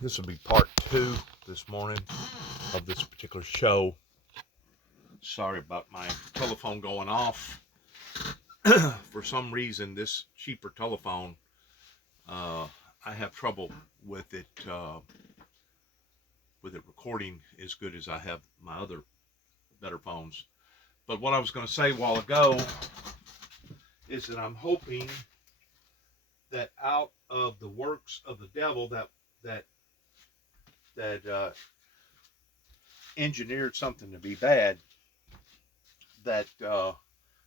This will be part 2 this morning of this particular show. Sorry about my telephone going off. For some reason, this cheaper telephone, I have trouble with it recording as good as I have my other better phones. But what I was going to say a while ago is that I'm hoping that out of the works of the devil that engineered something to be bad, that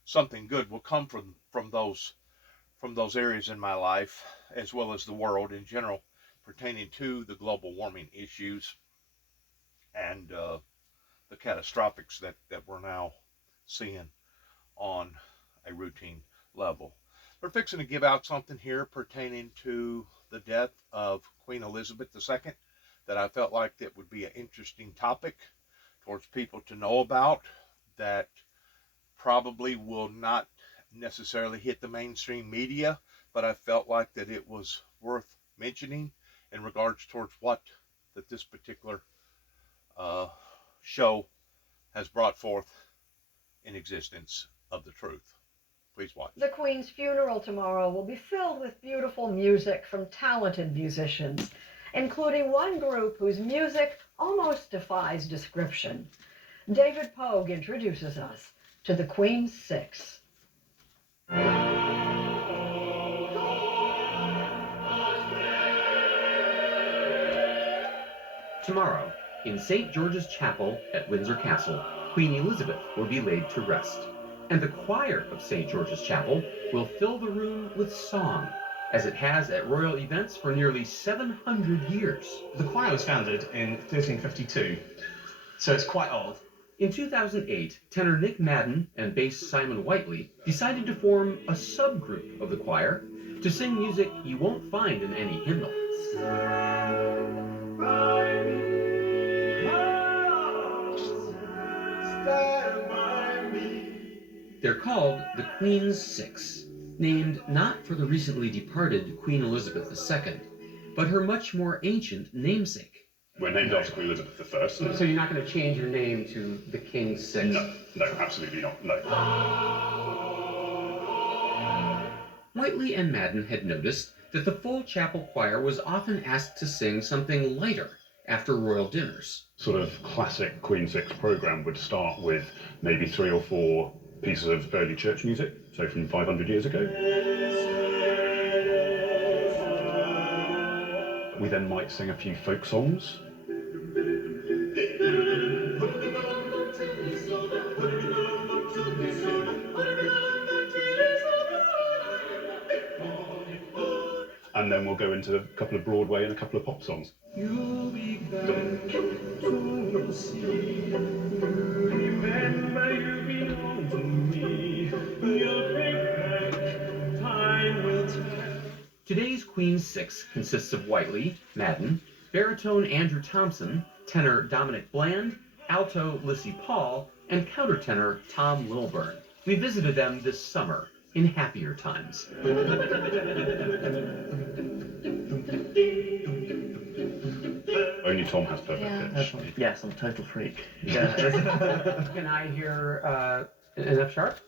something good will come from those areas in my life, as well as the world in general, pertaining to the global warming issues and the catastrophics that we're now seeing on a routine level. We're fixing to give out something here pertaining to the death of Queen Elizabeth II that I felt like that would be an interesting topic towards people to know about, that probably will not necessarily hit the mainstream media, but I felt like that it was worth mentioning in regards towards what that this particular show has brought forth in existence of the truth. Please watch. The Queen's funeral tomorrow will be filled with beautiful music from talented musicians, including one group whose music almost defies description. David Pogue introduces us to the Queen's Six. Tomorrow, in St. George's Chapel at Windsor Castle, Queen Elizabeth will be laid to rest, and the choir of St. George's Chapel will fill the room with song, as it has at royal events for nearly 700 years. The choir was founded in 1352, so it's quite old. In 2008, tenor Nick Madden and bass Simon Whiteley decided to form a subgroup of the choir to sing music you won't find in any hymnal. They're called the Queen's Six, named not for the recently departed Queen Elizabeth II, but her much more ancient namesake. We're named after Queen Elizabeth I. So you're not going to change your name to the King's Six? No, absolutely not, no. Whiteley and Madden had noticed that the full chapel choir was often asked to sing something lighter after royal dinners. Sort of classic Queen Six program would start with maybe 3 or 4 pieces of early church music, so from 500 years ago. We then might sing a few folk songs. And then we'll go into a couple of Broadway and a couple of pop songs. You'll be back to see. Remember you belong to me. You'll bring back, time will tell. Today's Queen's Six consists of Whiteley, Madden, baritone Andrew Thompson, tenor Dominic Bland, alto Lissy Paul, and countertenor Tom Lilburn. We visited them this summer in happier times. Only Tom has perfect pitch. Yes, I'm a total freak. Yeah. Can I hear an F sharp?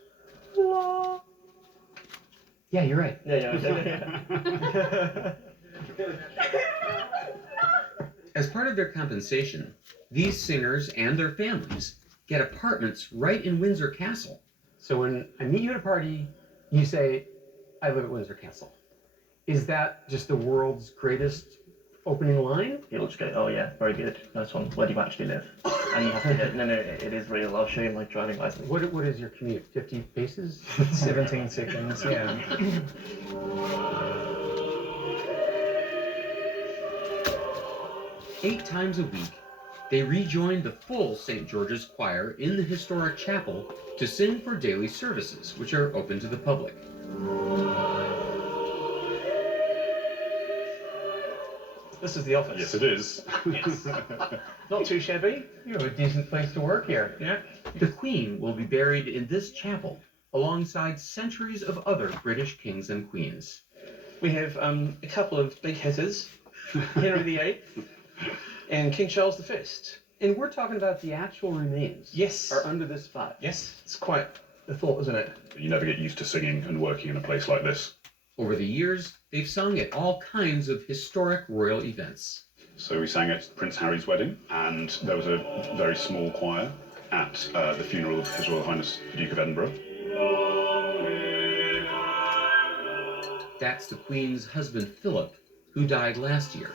Yeah, you're right. Yeah. As part of their compensation, these singers and their families get apartments right in Windsor Castle. So when I meet you at a party, you say, I live at Windsor Castle. Is that just the world's greatest opening line? He'll just go, oh yeah, very good. Nice one. Where do you actually live? And you have to go, no, it is real. I'll show you my driving license. What is your commute? 50 paces? 17 seconds, yeah. 8 times a week, they rejoin the full St. George's Choir in the historic chapel to sing for daily services, which are open to the public. This is the office. Yes, it is. Yes. Not too shabby. You have a decent place to work here. Yeah. The Queen will be buried in this chapel, alongside centuries of other British kings and queens. We have a couple of big hitters. Henry VIII, and King Charles I. And we're talking about the actual remains. Yes. Are under this spot. Yes, it's quite a thought, isn't it? You never get used to singing and working in a place like this. Over the years, they've sung at all kinds of historic royal events. So we sang at Prince Harry's wedding, and there was a very small choir at the funeral of His Royal Highness the Duke of Edinburgh. That's the Queen's husband, Philip, who died last year.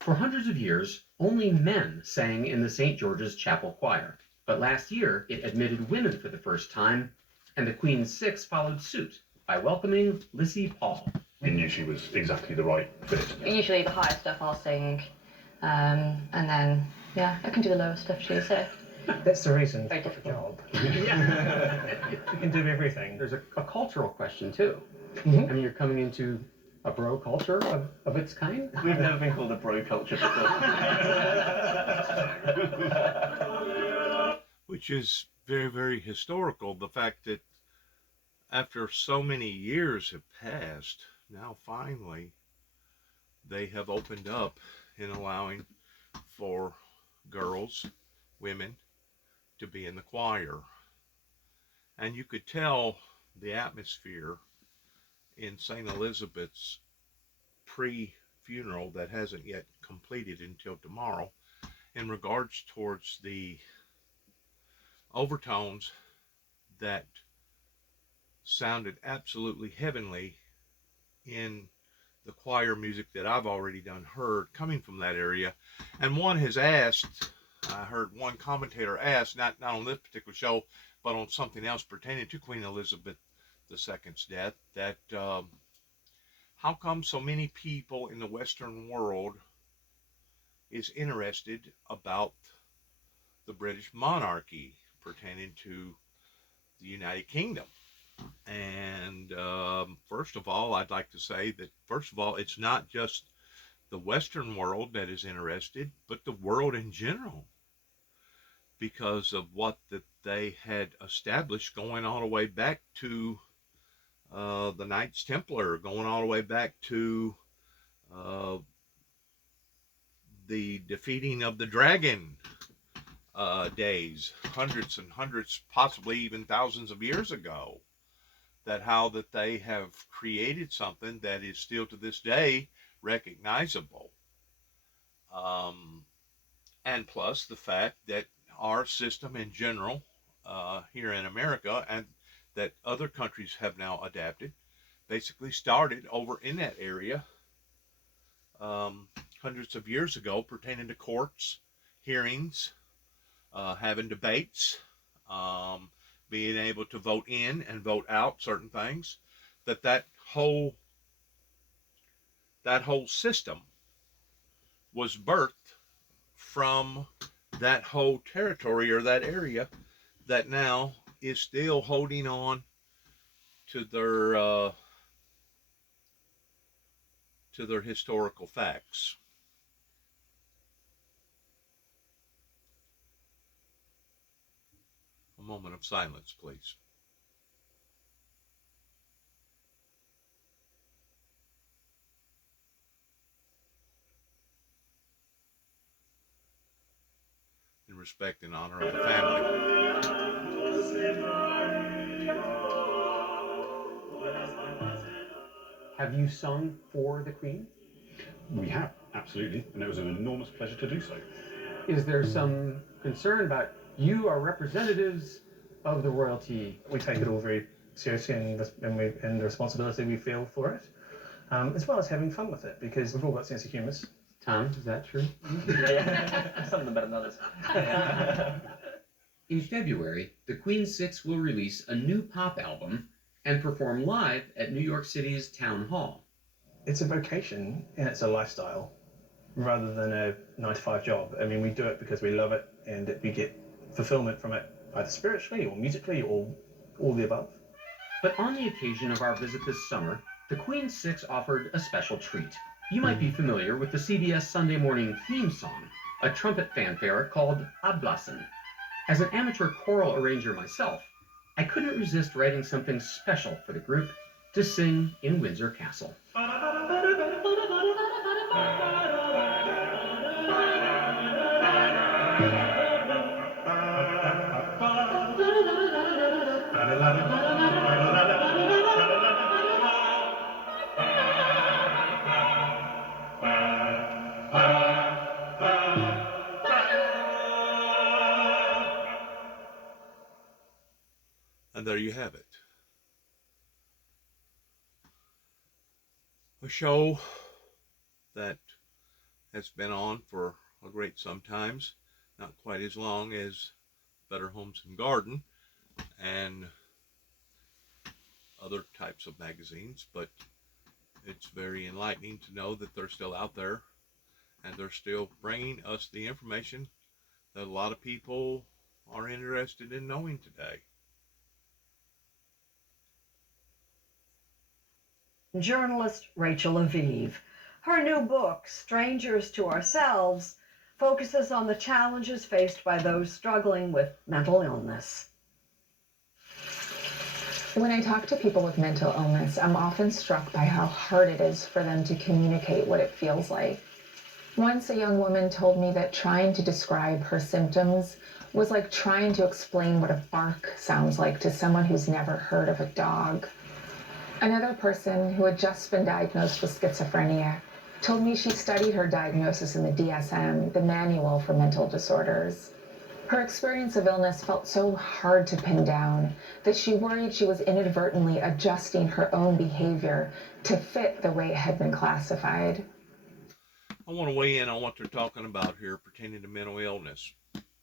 For hundreds of years, only men sang in the St. George's Chapel Choir. But last year, it admitted women for the first time, and the Queen's Six followed suit by welcoming Lissy Paul. We knew she was exactly the right fit. Usually the higher stuff I'll sing, and then, yeah, I can do the lower stuff too, so. That's the reason Very for the difficult. job. We can do everything. There's a cultural question, too. Mhm. I mean, you're coming into a bro culture of its kind? We've never been called a bro culture before. Which is very, very historical. The fact that after so many years have passed, now finally they have opened up in allowing for girls, women, to be in the choir. And you could tell the atmosphere in St. Elizabeth's pre-funeral that hasn't yet completed until tomorrow in regards towards the overtones that sounded absolutely heavenly in the choir music that I've already heard coming from that area. And one has asked, I heard one commentator ask, not on this particular show, but on something else pertaining to Queen Elizabeth II's death, that how come so many people in the Western world is interested about the British monarchy pertaining to the United Kingdom? And first of all, I'd like to say that, first of all, it's not just the Western world that is interested, but the world in general, because of what that they had established going all the way back to the Knights Templar, going all the way back to the defeating of the dragon days, hundreds and hundreds, possibly even thousands of years ago. That how that they have created something that is still to this day recognizable. And plus the fact that our system in general here in America, and that other countries have now adapted, basically started over in that area hundreds of years ago, pertaining to courts, hearings, having debates, being able to vote in and vote out certain things, that whole system was birthed from that whole territory or that area that now is still holding on to their historical facts. A moment of silence, please. In respect and honor of the family. Have you sung for the Queen? We have, absolutely, and it was an enormous pleasure to do so. Is there some concern about you are representatives of the royalty? We take it all very seriously, and the responsibility we feel for it, as well as having fun with it, because we've all got a sense of humour. Tom, is that true? Yeah. Some of them better than others. In February, the Queen's Six will release a new pop album and perform live at New York City's Town Hall. It's a vocation and it's a lifestyle rather than a 9-to-5 job. I mean, we do it because we love it and we get fulfillment from it, either spiritually or musically or all the above. But on the occasion of our visit this summer, the Queen's Six offered a special treat. You might be familiar with the CBS Sunday morning theme song, a trumpet fanfare called Ablassen. As an amateur choral arranger myself, I couldn't resist writing something special for the group to sing in Windsor Castle. And there you have it. A show that has been on for a great sometimes, not quite as long as Better Homes and Garden and other types of magazines, but it's very enlightening to know that they're still out there and they're still bringing us the information that a lot of people are interested in knowing today. Journalist Rachel Aviv. Her new book, Strangers to Ourselves, focuses on the challenges faced by those struggling with mental illness. When I talk to people with mental illness, I'm often struck by how hard it is for them to communicate what it feels like. Once a young woman told me that trying to describe her symptoms was like trying to explain what a bark sounds like to someone who's never heard of a dog. Another person who had just been diagnosed with schizophrenia told me she studied her diagnosis in the DSM, the Manual for Mental Disorders. Her experience of illness felt so hard to pin down that she worried she was inadvertently adjusting her own behavior to fit the way it had been classified. I want to weigh in on what they're talking about here pertaining to mental illness,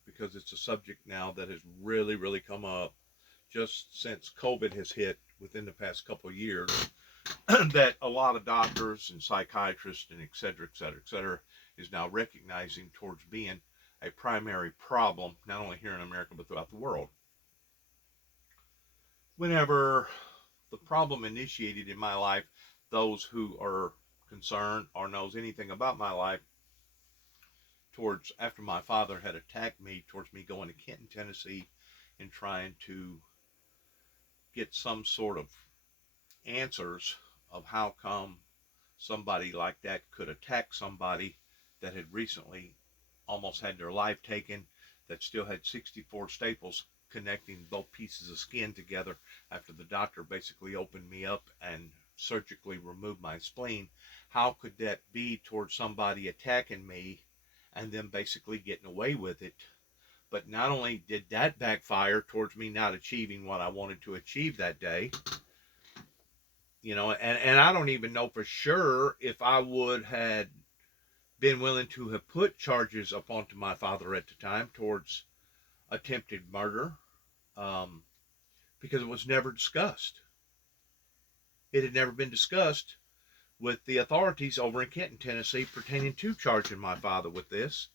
because it's a subject now that has really come up just since COVID has hit within the past couple of years, that a lot of doctors and psychiatrists and et cetera, is now recognizing towards being a primary problem, not only here in America, but throughout the world. Whenever the problem initiated in my life, those who are concerned or knows anything about my life, towards after my father had attacked me, towards me going to Kenton, Tennessee, and trying to get some sort of answers of how come somebody like that could attack somebody that had recently almost had their life taken, that still had 64 staples connecting both pieces of skin together after the doctor basically opened me up and surgically removed my spleen. How could that be towards somebody attacking me and then basically getting away with it? But not only did that backfire towards me not achieving what I wanted to achieve that day, you know, and I don't even know for sure if I would had been willing to have put charges upon to my father at the time towards attempted murder, because it was never discussed. It had never been discussed with the authorities over in Kenton, Tennessee, pertaining to charging my father with this.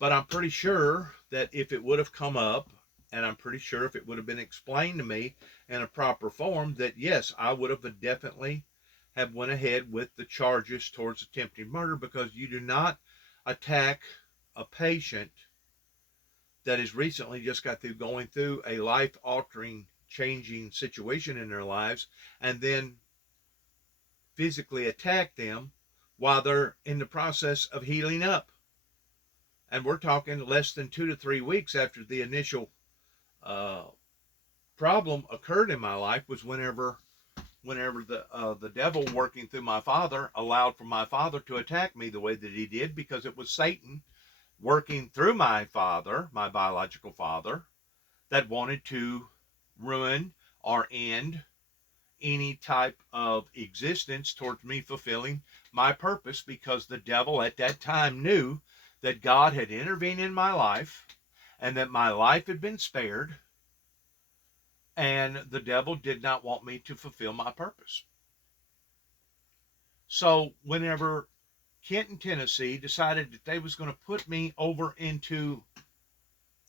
But I'm pretty sure that if it would have come up, and I'm pretty sure if it would have been explained to me in a proper form, that yes, I would have definitely have went ahead with the charges towards attempted murder, because you do not attack a patient that has recently just got through going through a life-altering, changing situation in their lives, and then physically attack them while they're in the process of healing up. And we're talking less than 2 to 3 weeks after the initial problem occurred in my life, was whenever the devil working through my father allowed for my father to attack me the way that he did, because it was Satan working through my father, my biological father, that wanted to ruin or end any type of existence towards me fulfilling my purpose, because the devil at that time knew that God had intervened in my life and that my life had been spared, and the devil did not want me to fulfill my purpose. So whenever Kenton, Tennessee decided that they was going to put me over into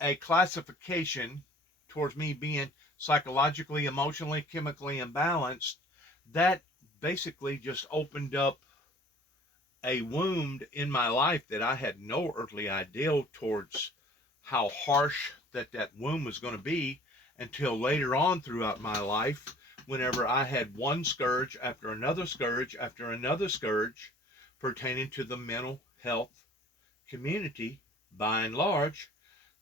a classification towards me being psychologically, emotionally, chemically imbalanced, that basically just opened up a wound in my life that I had no earthly idea towards how harsh that wound was going to be, until later on throughout my life, whenever I had one scourge after another scourge after another scourge pertaining to the mental health community by and large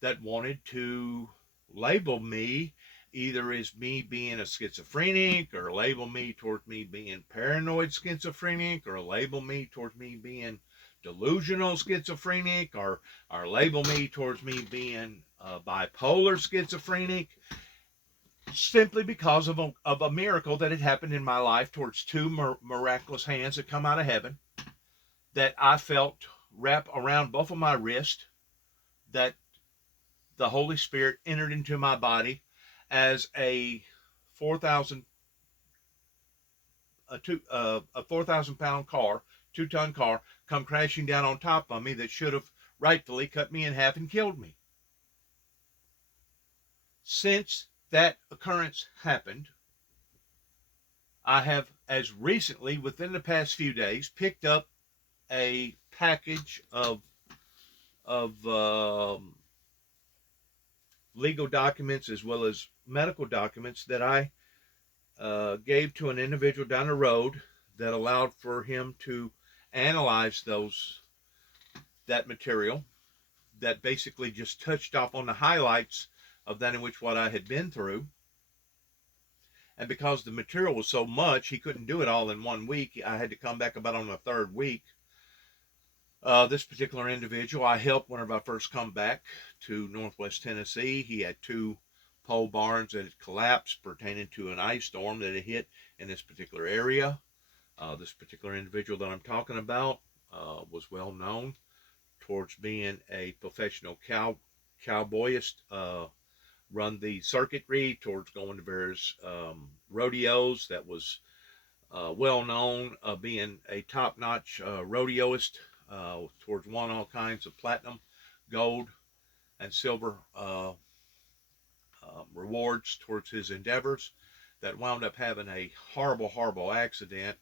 that wanted to label me either as me being a schizophrenic, or label me towards me being paranoid schizophrenic, or label me towards me being delusional schizophrenic, or label me towards me being bipolar schizophrenic, simply because of a miracle that had happened in my life towards two miraculous hands that come out of heaven that I felt wrap around both of my wrists, that the Holy Spirit entered into my body as a 4,000 pound car, 2-ton car, come crashing down on top of me that should have rightfully cut me in half and killed me. Since that occurrence happened, I have, as recently within the past few days, picked up a package of legal documents as well as medical documents that I gave to an individual down the road that allowed for him to analyze that material that basically just touched off on the highlights of that in which what I had been through. And because the material was so much, he couldn't do it all in 1 week. I had to come back about on the 3rd week. This particular individual I helped whenever I first come back to Northwest Tennessee. He had 2 pole barns that had collapsed pertaining to an ice storm that had hit in this particular area. This particular individual that I'm talking about was well known towards being a professional cowboyist, run the circuitry towards going to various rodeos, that was well known being a top-notch rodeoist, towards won all kinds of platinum, gold, and silver rewards towards his endeavors, that wound up having a horrible accident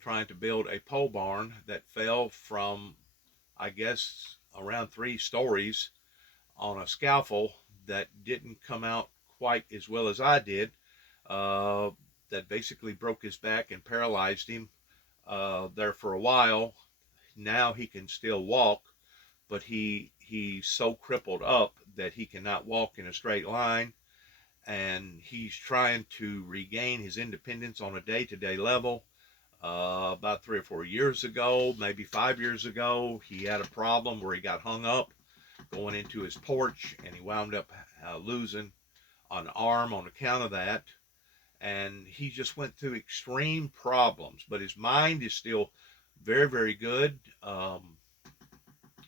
trying to build a pole barn that fell from, I guess, around 3 stories on a scaffold that didn't come out quite as well as I did, that basically broke his back and paralyzed him there for a while. Now he can still walk, but he's so crippled up that he cannot walk in a straight line, and he's trying to regain his independence on a day-to-day level. About 3 or 4 years ago, maybe 5 years ago, he had a problem where he got hung up going into his porch, and he wound up losing an arm on account of that. And he just went through extreme problems, but his mind is still very good.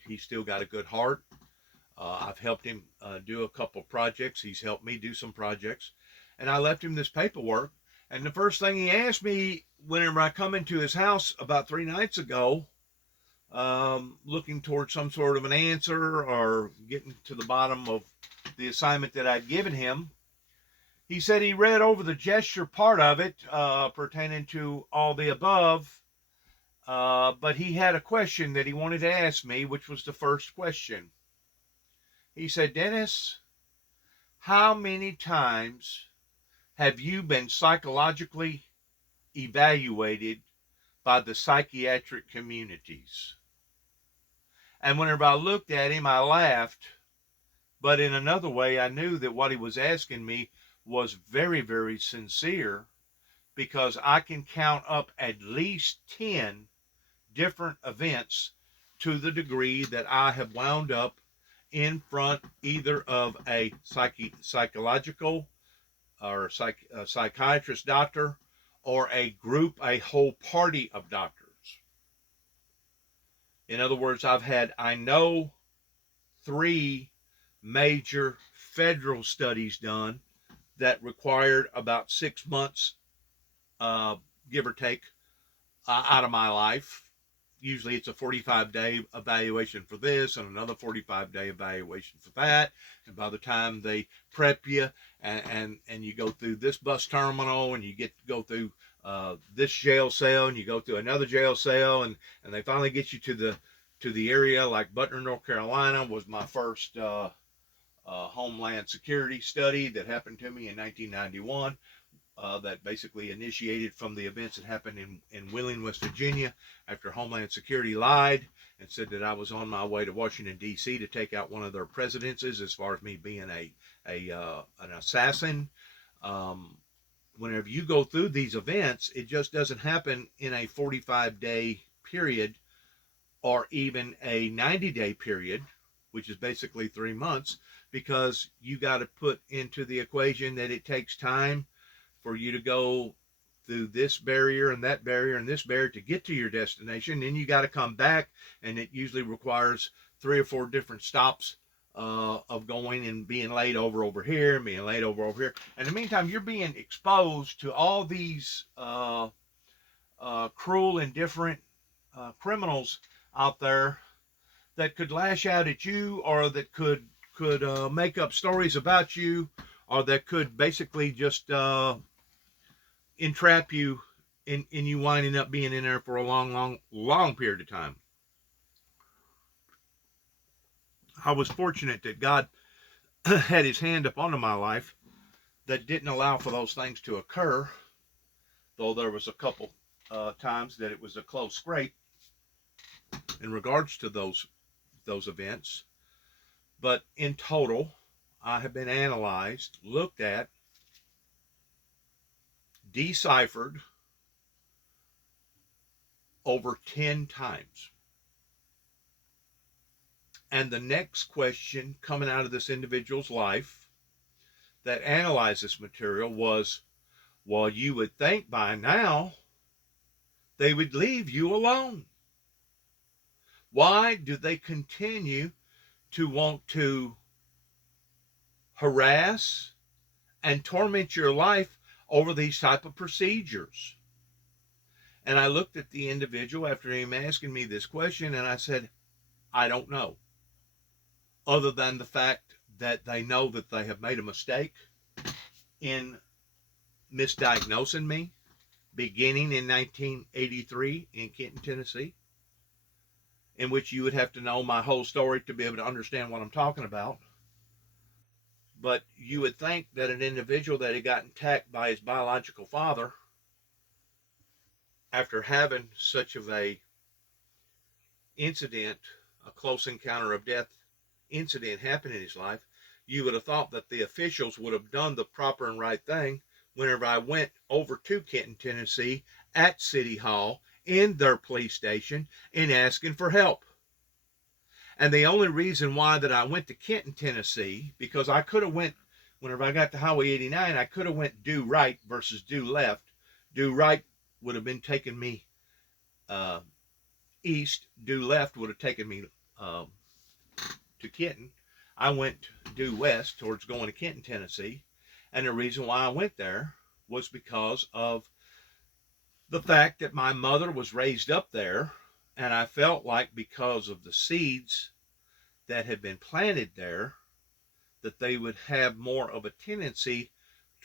He's still got a good heart. I've helped him do a couple projects. He's helped me do some projects, and I left him this paperwork. And the first thing he asked me whenever I come into his house about 3 nights ago, looking towards some sort of an answer or getting to the bottom of the assignment that I'd given him, he said he read over the gesture part of it pertaining to all the above, but he had a question that he wanted to ask me, which was the first question. He said, "Dennis, how many times have you been psychologically evaluated by the psychiatric communities?" And whenever I looked at him, I laughed. But in another way, I knew that what he was asking me was very sincere, because I can count up at least 10 different events to the degree that I have wound up in front either of a psychological or psychiatrist doctor, or a group, a whole party of doctors. In other words, I know 3 major federal studies done that required about 6 months, give or take, out of my life. Usually it's a 45-day evaluation for this and another 45-day evaluation for that. And by the time they prep you and you go through this bus terminal, and you get to go through this jail cell, and you go through another jail cell, and they finally get you to the area like Butner, North Carolina was my first Homeland Security study that happened to me in 1991. that basically initiated from the events that happened in Wheeling, West Virginia, after Homeland Security lied and said that I was on my way to Washington, D.C. to take out one of their presidencies as far as me being an assassin. Whenever you go through these events, it just doesn't happen in a 45-day period or even a 90-day period, which is basically 3 months, because you got to put into the equation that it takes time for you to go through this barrier and that barrier and this barrier to get to your destination. Then you got to come back, and it usually requires 3 or 4 different stops of going and being laid over here and being laid over here. And in the meantime, you're being exposed to all these cruel and different criminals out there that could lash out at you, or that could make up stories about you, or that could basically just entrap you in you winding up being in there for a long period of time. I was fortunate that God had his hand up onto my life that didn't allow for those things to occur, though there was a couple times that it was a close scrape in regards to those events. But in total, I have been analyzed, looked at, deciphered over 10 times. And the next question coming out of this individual's life that analyzed this material was, well, you would think by now they would leave you alone. Why do they continue to want to harass and torment your life over these type of procedures? And I looked at the individual after him asking me this question, and I said, I don't know. Other than the fact that they know that they have made a mistake in misdiagnosing me beginning in 1983 in Kenton, Tennessee, in which you would have to know my whole story to be able to understand what I'm talking about. But you would think that an individual that had gotten attacked by his biological father, after having such of a incident, a close encounter of death incident happen in his life, you would have thought that the officials would have done the proper and right thing whenever I went over to Kenton, Tennessee at City Hall in their police station in asking for help. And the only reason why that I went to Kenton, Tennessee, because I could have went, whenever I got to Highway 89, I could have went due right versus due left. Due right would have been taking me east. Due left would have taken me to Kenton. I went due west towards going to Kenton, Tennessee. And the reason why I went there was because of the fact that my mother was raised up there, and I felt like because of the seeds that had been planted there, that they would have more of a tendency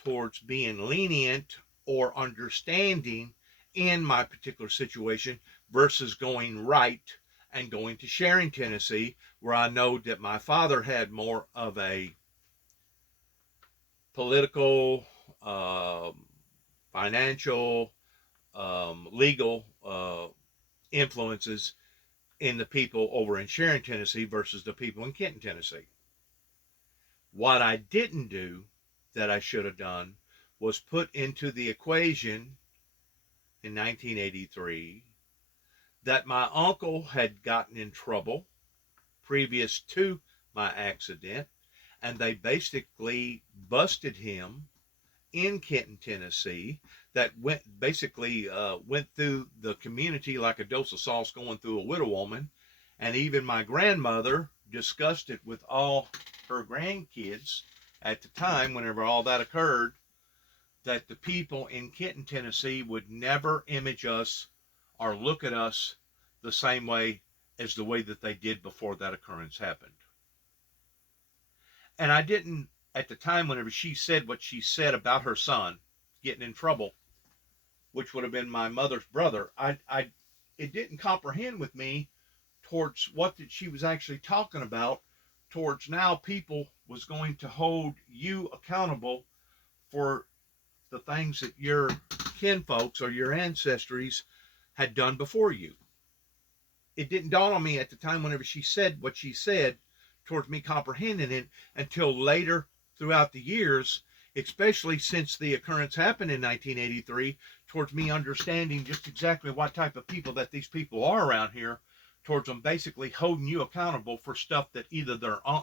towards being lenient or understanding in my particular situation versus going right and going to Sharon, Tennessee, where I know that my father had more of a political, financial, legal influences in the people over in Sharon, Tennessee versus the people in Kenton, Tennessee. What I didn't do that I should have done was put into the equation in 1983 that my uncle had gotten in trouble previous to my accident, and they basically busted him in Kenton, Tennessee, that went through the community like a dose of sauce going through a widow woman. And even my grandmother discussed it with all her grandkids at the time, whenever all that occurred, that the people in Kenton, Tennessee would never image us or look at us the same way as the way that they did before that occurrence happened. And I didn't, at the time, whenever she said what she said about her son getting in trouble, which would have been my mother's brother, it didn't comprehend with me towards what that she was actually talking about, towards now people was going to hold you accountable for the things that your kinfolks or your ancestries had done before you. It didn't dawn on me at the time whenever she said what she said towards me comprehending it until later throughout the years, especially since the occurrence happened in 1983, towards me understanding just exactly what type of people that these people are around here, towards them basically holding you accountable for stuff that either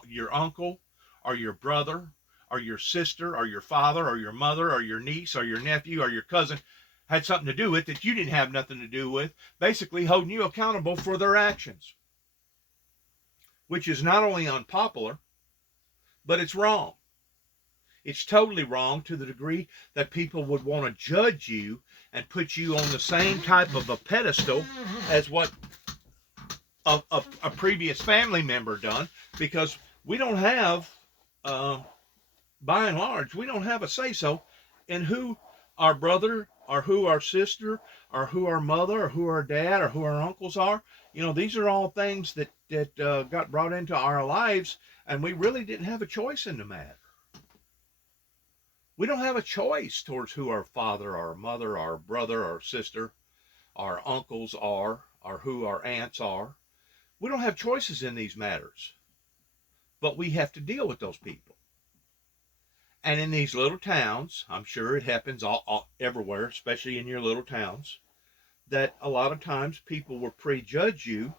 your uncle or your brother or your sister or your father or your mother or your niece or your nephew or your cousin had something to do with that you didn't have nothing to do with, basically holding you accountable for their actions, which is not only unpopular, but it's wrong. It's totally wrong to the degree that people would want to judge you and put you on the same type of a pedestal as what a previous family member done, because we don't have, by and large, we don't have a say-so in who our brother or who our sister or who our mother or who our dad or who our uncles are. You know, these are all things that got brought into our lives, and we really didn't have a choice in the matter. We don't have a choice towards who our father, our mother, our brother, our sister, our uncles are, or who our aunts are. We don't have choices in these matters, but we have to deal with those people. And in these little towns, I'm sure it happens all everywhere, especially in your little towns, that a lot of times people will prejudge you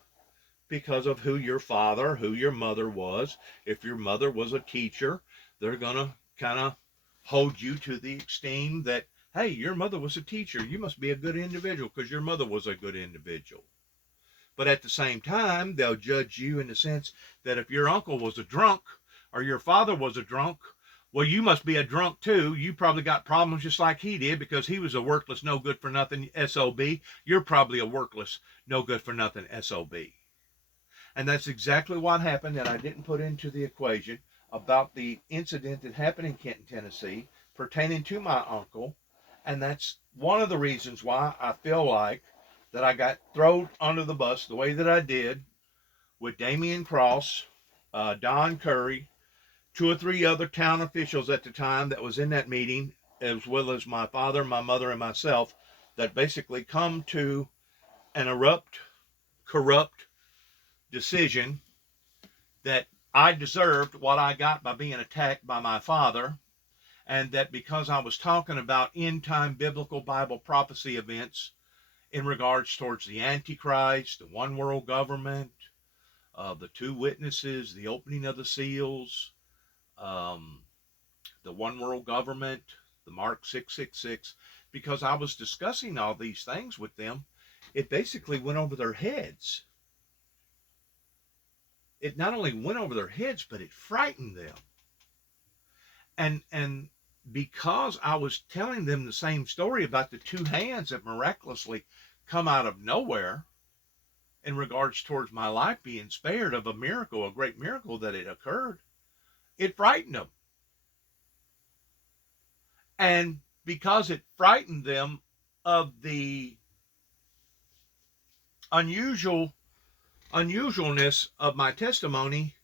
because of who your father, who your mother was. If your mother was a teacher, they're going to kind of hold you to the esteem that, hey, your mother was a teacher. You must be a good individual because your mother was a good individual. But at the same time, they'll judge you in the sense that if your uncle was a drunk or your father was a drunk, well, you must be a drunk too. You probably got problems just like he did because he was a worthless, no good for nothing SOB. You're probably a worthless, no good for nothing SOB. And that's exactly what happened that I didn't put into the equation about the incident that happened in Kenton, Tennessee, pertaining to my uncle. And that's one of the reasons why I feel like that I got thrown under the bus the way that I did with Damian Cross, Don Curry, 2 or 3 other town officials at the time that was in that meeting, as well as my father, my mother, and myself, that basically come to an corrupt decision that I deserved what I got by being attacked by my father, and that because I was talking about end-time biblical Bible prophecy events in regards towards the Antichrist, the one world government, the 2 witnesses, the opening of the seals, the one world government, the Mark 666, because I was discussing all these things with them, it basically went over their heads. It not only went over their heads, but it frightened them. And because I was telling them the same story about the 2 hands that miraculously come out of nowhere in regards towards my life being spared of a miracle, a great miracle that had occurred, it frightened them. And because it frightened them of the unusualness of my testimony,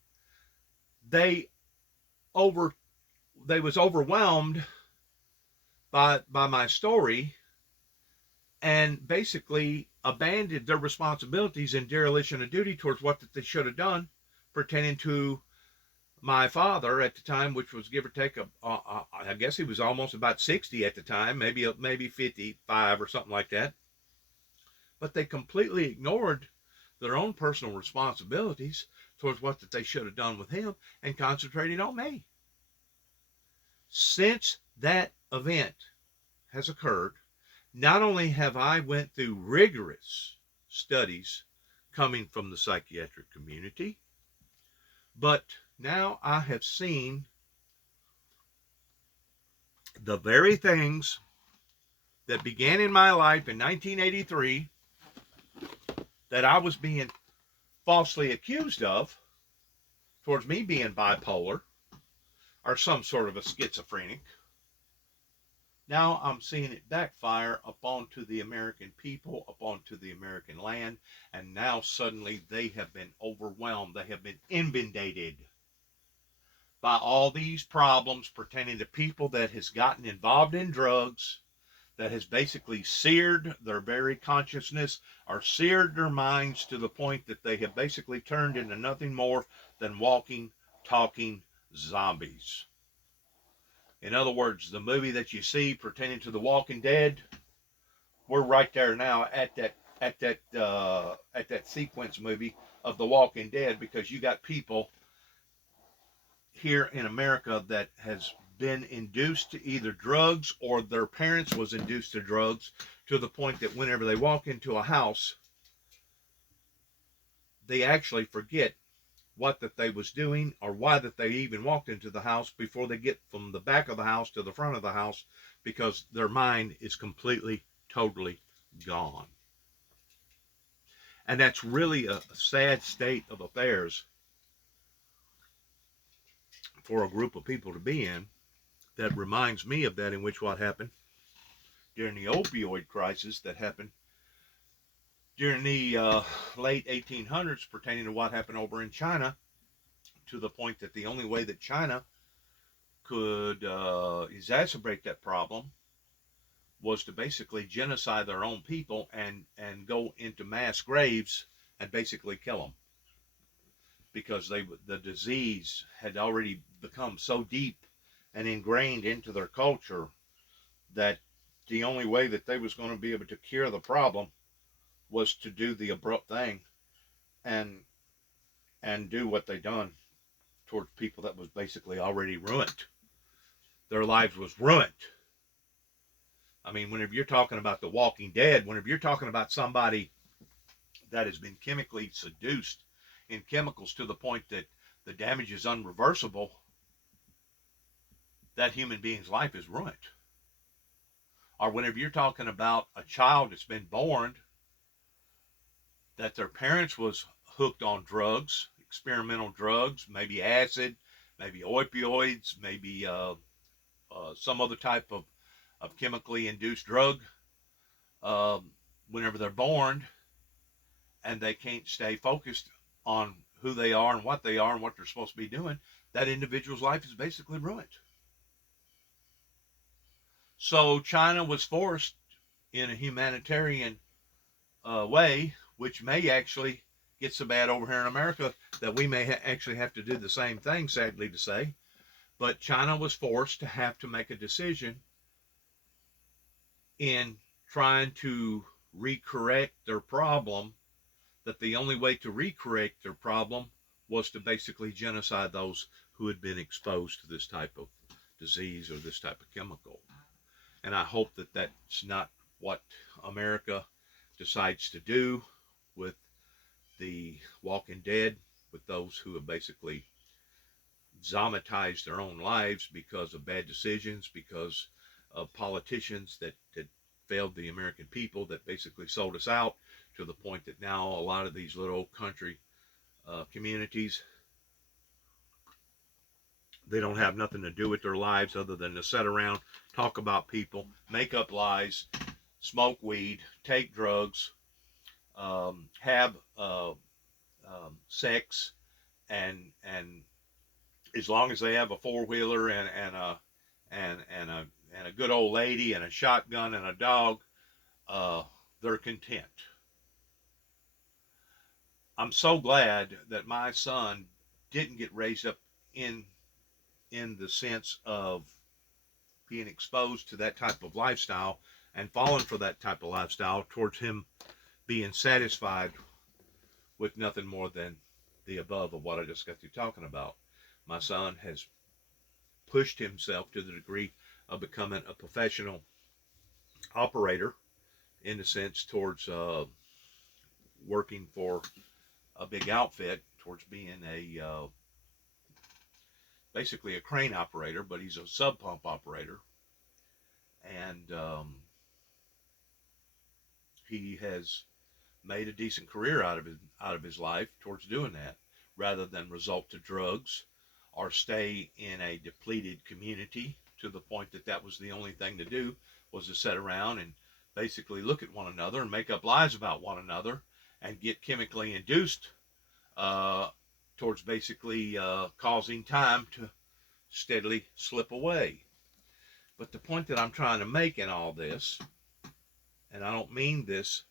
they was overwhelmed by my story and basically abandoned their responsibilities in dereliction of duty towards what that they should have done pertaining to my father at the time, which was give or take I guess he was almost about 60 at the time, maybe 55 or something like that. But they completely ignored their own personal responsibilities towards what that they should have done with him and concentrated on me. Since that event has occurred, not only have I went through rigorous studies coming from the psychiatric community, but now I have seen the very things that began in my life in 1983 that I was being falsely accused of towards me being bipolar or some sort of a schizophrenic. Now I'm seeing it backfire upon to the American people, upon to the American land, and now suddenly they have been overwhelmed. They have been inundated by all these problems pertaining to people that has gotten involved in drugs, that has basically seared their very consciousness or seared their minds to the point that they have basically turned into nothing more than walking, talking zombies. In other words, the movie that you see pertaining to The Walking Dead, we're right there now at that sequence movie of The Walking Dead, because you got people here in America that has been induced to either drugs or their parents was induced to drugs, to the point that whenever they walk into a house, they actually forget what that they was doing or why that they even walked into the house before they get from the back of the house to the front of the house, because their mind is completely, totally gone. And that's really a sad state of affairs for a group of people to be in. That reminds me of that, in which what happened during the opioid crisis that happened during the late 1800s, pertaining to what happened over in China, to the point that the only way that China could exacerbate that problem was to basically genocide their own people and go into mass graves and basically kill them, because the disease had already become so deep and ingrained into their culture that the only way that they was going to be able to cure the problem was to do the abrupt thing and do what they done towards people that was basically already ruined. Their lives was ruined. I mean, whenever you're talking about The Walking Dead, whenever you're talking about somebody that has been chemically seduced in chemicals to the point that the damage is unreversible, that human being's life is ruined. Or whenever you're talking about a child that's been born, that their parents was hooked on drugs, experimental drugs, maybe acid, maybe opioids, maybe some other type of chemically induced drug, whenever they're born, and they can't stay focused on who they are and what they're supposed to be doing, that individual's life is basically ruined. So China was forced in a humanitarian way, which may actually get so bad over here in America that we may actually have to do the same thing, sadly to say. But China was forced to have to make a decision in trying to recorrect their problem, that the only way to recorrect their problem was to basically genocide those who had been exposed to this type of disease or this type of chemical. And I hope that that's not what America decides to do with The Walking Dead, with those who have basically zombitized their own lives because of bad decisions, because of politicians that failed the American people, that basically sold us out, to the point that now a lot of these little country communities, they don't have nothing to do with their lives other than to sit around, talk about people, make up lies, smoke weed, take drugs, have sex, and as long as they have a four-wheeler and a good old lady and a shotgun and a dog, they're content. I'm so glad that my son didn't get raised up in the sense of being exposed to that type of lifestyle and falling for that type of lifestyle, towards him being satisfied with nothing more than the above of what I just got through talking about. My son has pushed himself to the degree of becoming a professional operator, in a sense, towards working for a big outfit, towards being a basically a crane operator, but he's a sub pump operator. And he has made a decent career out of his life towards doing that, rather than resort to drugs or stay in a depleted community, to the point that that was the only thing to do, was to sit around and basically look at one another and make up lies about one another and get chemically induced towards basically causing time steadily slip away. But the point that I'm trying to make in all this, and I don't mean this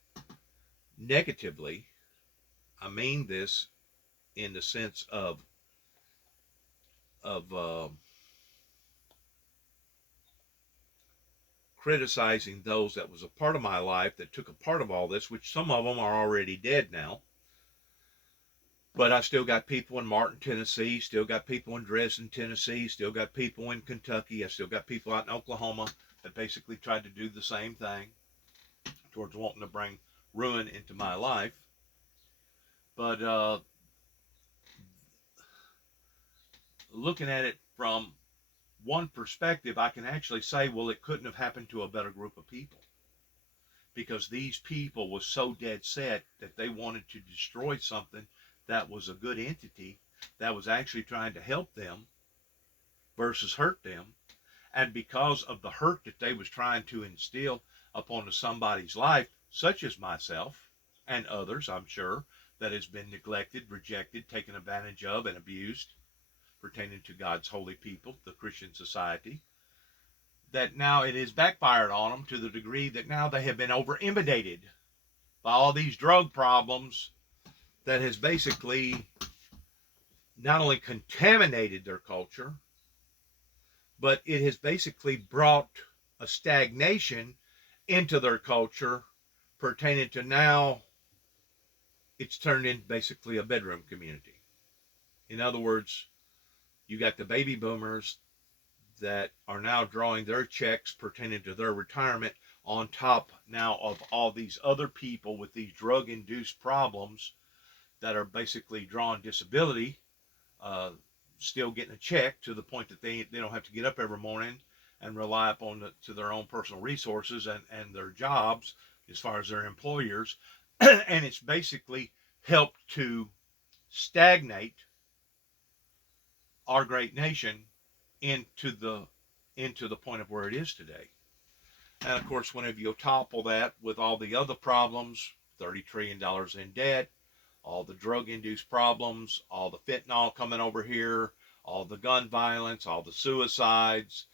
negatively, I mean this in the sense of criticizing those that was a part of my life that took a part of all this, which some of them are already dead now. But I still got people in Martin, Tennessee, still got people in Dresden, Tennessee, still got people in Kentucky, I still got people out in Oklahoma that basically tried to do the same thing towards wanting to bring ruin into my life. But looking at it from one perspective, I can actually say, well, it couldn't have happened to a better group of people, because these people was so dead set that they wanted to destroy something that was a good entity that was actually trying to help them versus hurt them. And because of the hurt that they was trying to instill upon somebody's life, such as myself and others, I'm sure, that has been neglected, rejected, taken advantage of, and abused, pertaining to God's holy people, the Christian society, that now it is backfired on them to the degree that now they have been over-inundated by all these drug problems that has basically not only contaminated their culture, but it has basically brought a stagnation into their culture, pertaining to now it's turned into basically a bedroom community. In other words, you got the baby boomers that are now drawing their checks pertaining to their retirement on top now of all these other people with these drug-induced problems that are basically drawing disability, still getting a check to the point that they don't have to get up every morning and rely upon to their own personal resources and their jobs as far as their employers. And it's basically helped to stagnate our great nation into the point of where it is today. And of course, whenever you topple that with all the other problems, $30 trillion in debt, all the drug-induced problems, all the fentanyl coming over here, all the gun violence, all the suicides,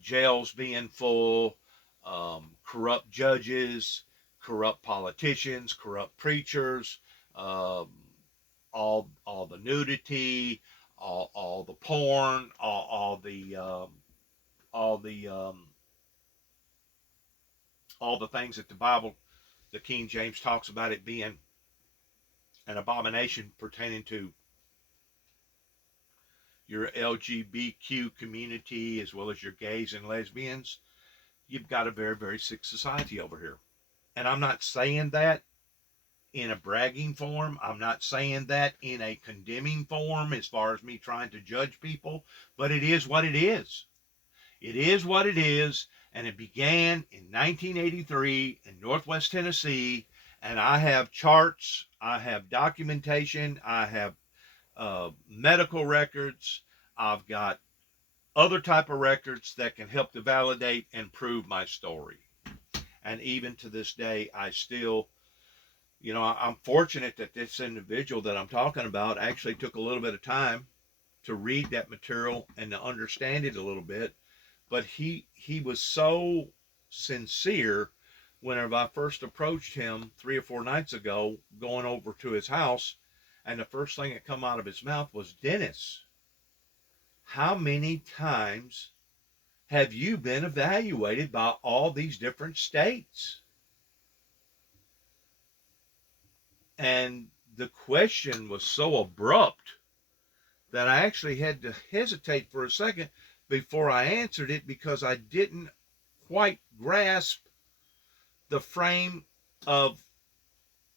jails being full, corrupt judges, corrupt politicians, corrupt preachers, all the nudity, all the porn, all the things that the Bible, the King James talks about it being an abomination pertaining to your LGBTQ community as well as your gays and lesbians. You've got a very, very sick society over here. And I'm not saying that in a bragging form. I'm not saying that in a condemning form as far as me trying to judge people, but it is what it is. It is what it is, and it began in 1983 in Northwest Tennessee, and I have charts, I have documentation, I have medical records, I've got other type of records that can help to validate and prove my story. And even to this day, I still, I'm fortunate that this individual that I'm talking about actually took a little bit of time to read that material and to understand it a little bit. But he was so sincere whenever I first approached him 3 or 4 nights ago, going over to his house, and the first thing that come out of his mouth was, "Dennis, how many times have you been evaluated by all these different states?" And the question was so abrupt that I actually had to hesitate for a second before I answered it, because I didn't quite grasp the frame of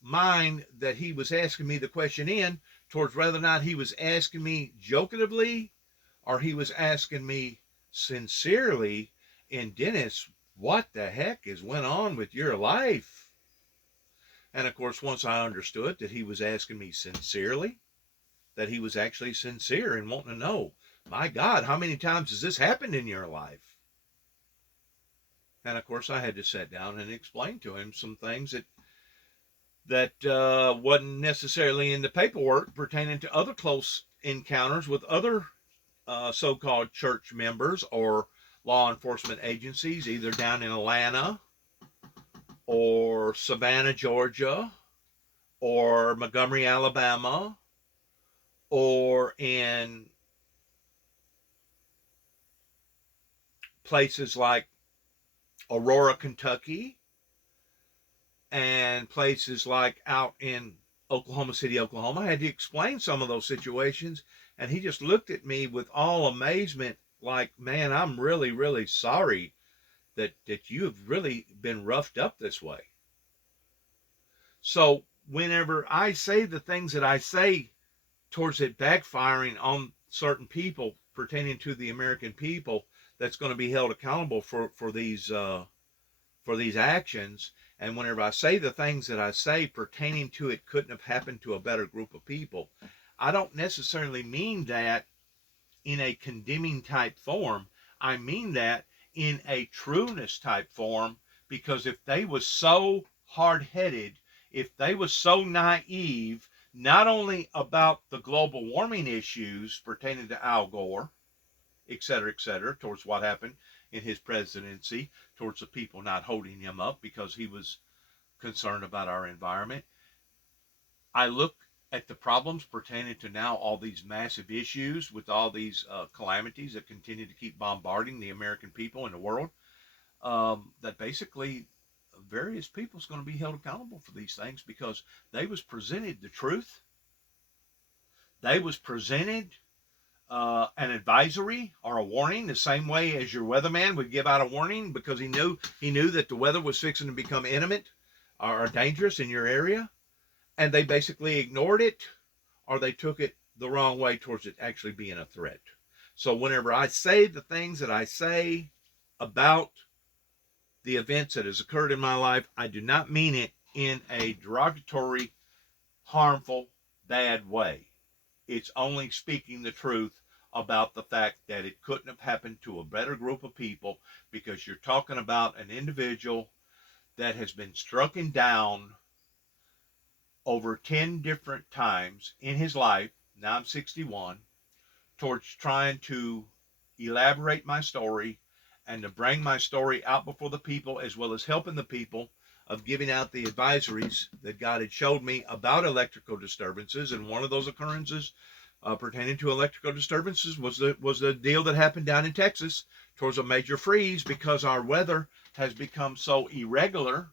mind that he was asking me the question in, towards whether or not he was asking me jokeably or he was asking me sincerely. And Dennis, what the heck is went on with your life? And of course, once I understood that he was asking me sincerely, that he was actually sincere in wanting to know, my God, how many times has this happened in your life? And of course, I had to sit down and explain to him some things that wasn't necessarily in the paperwork pertaining to other close encounters with other so-called church members or law enforcement agencies, either down in Atlanta or Savannah, Georgia, or Montgomery, Alabama, or in places like Aurora, Kentucky, and places like out in Oklahoma City, Oklahoma. I had to explain some of those situations, and he just looked at me with all amazement like, man, I'm really, really sorry that you have really been roughed up this way. So whenever I say the things that I say towards it backfiring on certain people pertaining to the American people, that's going to be held accountable for these actions. And whenever I say the things that I say pertaining to it couldn't have happened to a better group of people, I don't necessarily mean that in a condemning type form. I mean that in a trueness type form, because if they was so hard-headed, if they was so naive, not only about the global warming issues pertaining to Al Gore, et cetera, towards what happened in his presidency, towards the people not holding him up because he was concerned about our environment. I look at the problems pertaining to now all these massive issues with all these calamities that continue to keep bombarding the American people and the world, that basically various people's going to be held accountable for these things because they was presented the truth. They was presented an advisory or a warning, the same way as your weatherman would give out a warning because he knew that the weather was fixing to become intimate or dangerous in your area, and they basically ignored it, or they took it the wrong way towards it actually being a threat. So whenever I say the things that I say about the events that has occurred in my life, I do not mean it in a derogatory, harmful, bad way. It's only speaking the truth about the fact that it couldn't have happened to a better group of people, because you're talking about an individual that has been struck down over 10 different times in his life. Now I'm 61, towards trying to elaborate my story and to bring my story out before the people, as well as helping the people of giving out the advisories that God had showed me about electrical disturbances. And one of those occurrences pertaining to electrical disturbances was the deal that happened down in Texas towards a major freeze, because our weather has become so irregular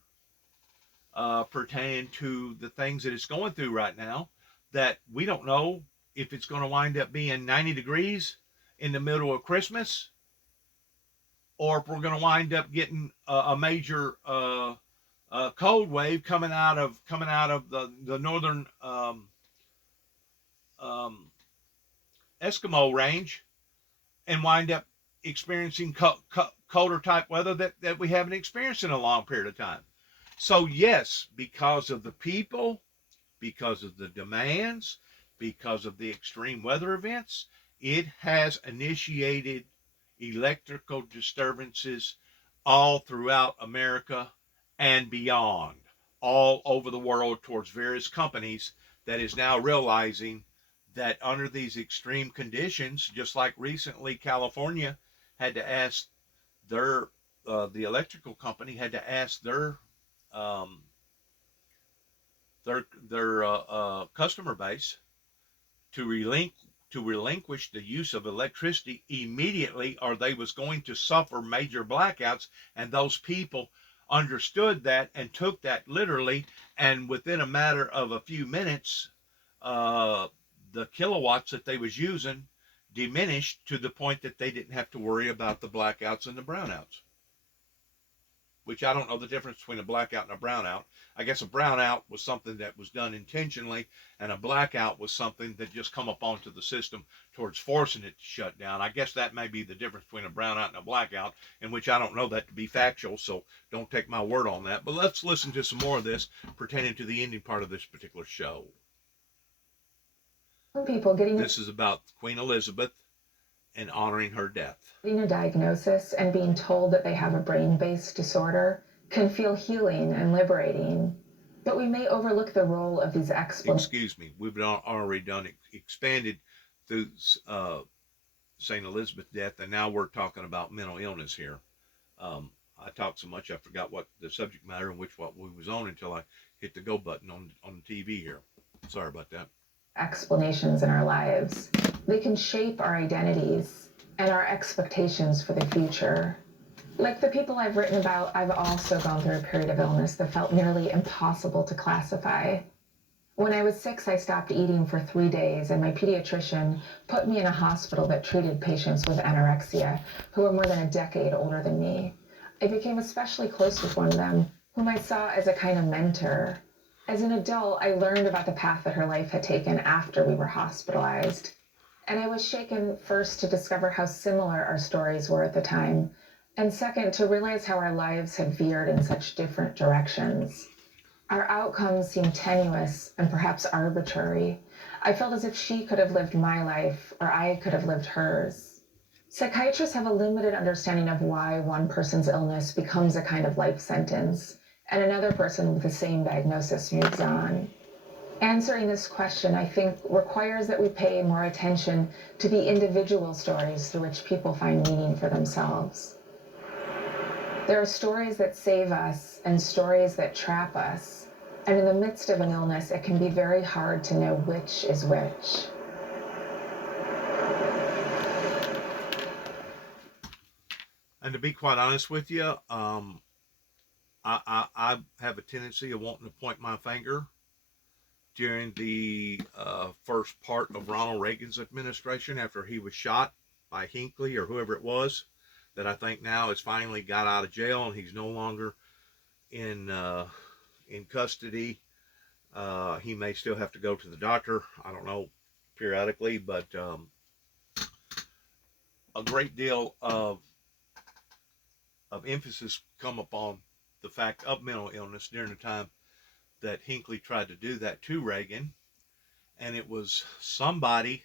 pertaining to the things that it's going through right now, that we don't know if it's going to wind up being 90 degrees in the middle of Christmas, or if we're going to wind up getting a major cold wave coming out of the northern Eskimo range, and wind up experiencing colder type weather that we haven't experienced in a long period of time. So yes, because of the people, because of the demands, because of the extreme weather events, it has initiated electrical disturbances all throughout America and beyond, all over the world, towards various companies that is now realizing that under these extreme conditions, just like recently California had to ask the electrical company had to ask their customer base to relinquish the use of electricity immediately, or they was going to suffer major blackouts. And those people understood that and took that literally, and within a matter of a few minutes, the kilowatts that they was using diminished to the point that they didn't have to worry about the blackouts and the brownouts. Which I don't know the difference between a blackout and a brownout. I guess a brownout was something that was done intentionally, and a blackout was something that just come up onto the system towards forcing it to shut down. I guess that may be the difference between a brownout and a blackout, in which I don't know that to be factual, so don't take my word on that. But let's listen to some more of this pertaining to the ending part of this particular show. People getting This is about Queen Elizabeth and honoring her death. Getting a diagnosis and being told that they have a brain-based disorder can feel healing and liberating, but we may overlook the role of these explanations. Excuse me, we've already done expanded through St. Elizabeth death, and now we're talking about mental illness here. I talked so much I forgot what the subject matter and what we was on until I hit the go button on the TV here. Sorry about that. Explanations in our lives. They can shape our identities and our expectations for the future. Like the people I've written about, I've also gone through a period of illness that felt nearly impossible to classify. When I was 6, I stopped eating for 3 days, and my pediatrician put me in a hospital that treated patients with anorexia who were more than a decade older than me. I became especially close with one of them, whom I saw as a kind of mentor. As an adult, I learned about the path that her life had taken after we were hospitalized. And I was shaken, first, to discover how similar our stories were at the time, and second, to realize how our lives had veered in such different directions. Our outcomes seemed tenuous and perhaps arbitrary. I felt as if she could have lived my life, or I could have lived hers. Psychiatrists have a limited understanding of why one person's illness becomes a kind of life sentence, and another person with the same diagnosis moves on. Answering this question, I think, requires that we pay more attention to the individual stories through which people find meaning for themselves. There are stories that save us and stories that trap us, and in the midst of an illness, it can be very hard to know which is which. And to be quite honest with you, I have a tendency of wanting to point my finger during the first part of Ronald Reagan's administration after he was shot by Hinckley or whoever it was, that I think now has finally got out of jail and he's no longer in custody. He may still have to go to the doctor, I don't know, periodically, but a great deal of emphasis come upon the fact of mental illness during the time that Hinckley tried to do that to Reagan. And it was somebody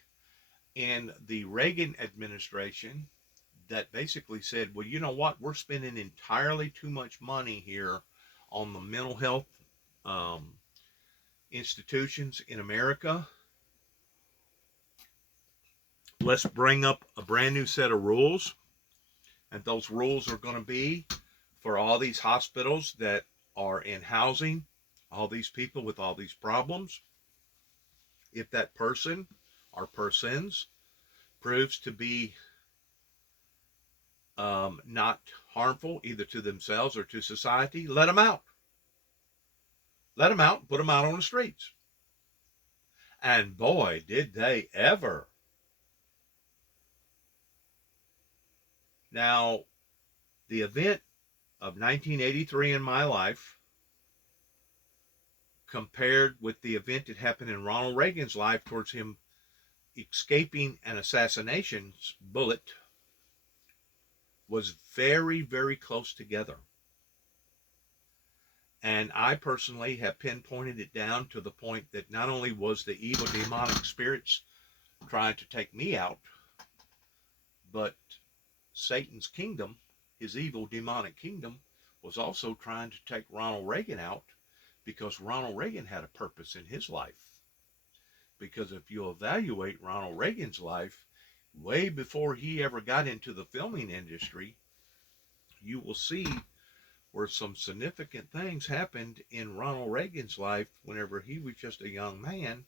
in the Reagan administration that basically said, well, you know what, we're spending entirely too much money here on the mental health institutions in America. Let's bring up a brand new set of rules, and those rules are going to be for all these hospitals that are in housing all these people with all these problems. If that person or persons proves to be not harmful either to themselves or to society, let them out. Let them out and put them out on the streets. And boy, did they ever. Now, the event of 1983 in my life compared with the event that happened in Ronald Reagan's life towards him escaping an assassination bullet was very, very close together. And I personally have pinpointed it down to the point that not only was the evil demonic spirits trying to take me out, but Satan's kingdom, his evil demonic kingdom, was also trying to take Ronald Reagan out, because Ronald Reagan had a purpose in his life. Because if you evaluate Ronald Reagan's life, way before he ever got into the filming industry, you will see where some significant things happened in Ronald Reagan's life whenever he was just a young man,